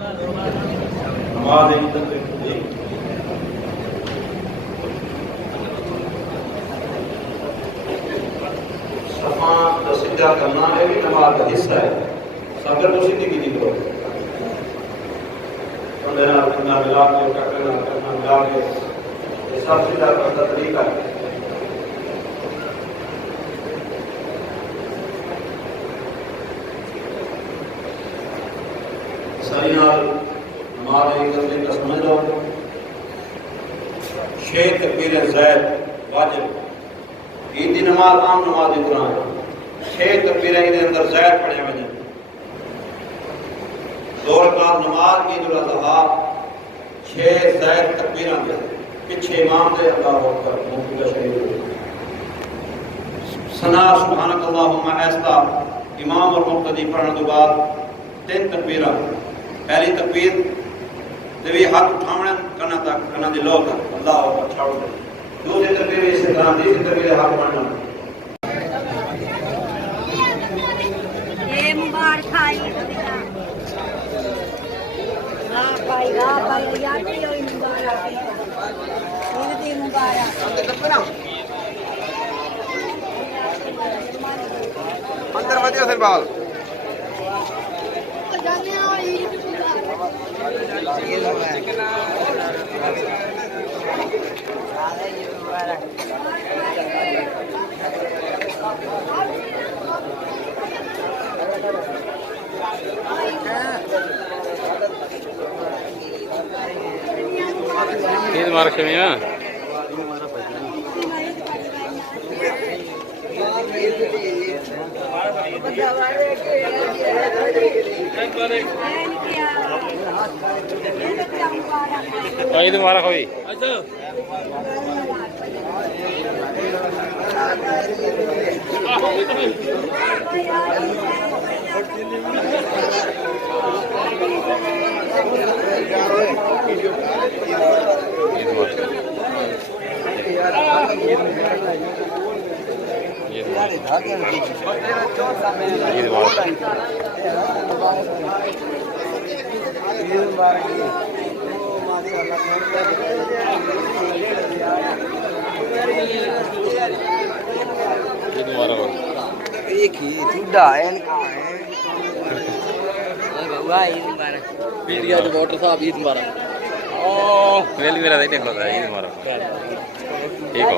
नमाज सफा तो सीधा करना है भी नमाज का हिस्सा है। सफर तो सीधी की करो तो मेरा अपना मिला के करना मिला के ये सब सीधा करने का तरीका है। सारी नमाज का समझ लो। 6 तकबीर ज़ैद वाजिब। ईद की नमाज आम नमाज की तरह है। 6 तकबीर अंदर ज़ैद पढ़े वजन। 2 रकात नमाज ईद उल अज़हा 6 ज़ैद तकबीर पिछे इमाम दे अल्लाहु अकबर मुफ्ती का शरीफ सना सुभानक अल्लाहुम्मा ऐसा इमाम और मुक्तदी पढ़ने के बाद 3 तकबीर। पहली तकबीर देवी हाथ उठावण करना तक करना दे लो तक अल्लाह अकबर छाड़ दे। दूसरी तकबीर इस तरह तीसरी तकबीर हाथ मारना ये मुबारक खाई ना भाई याद नहीं होई मुबारक ये मुबारक अंदर वधियो सिर बाल जाने और ईद ईद मुबारक मियां। ईद मुबारक हुई। एक ही चूड़ा है ईद मुबारक। वीडियो जो वोटर साहब ईद मुबारक। ओ मेल मेरा देख लो ईद मुबारक। ठीक हो।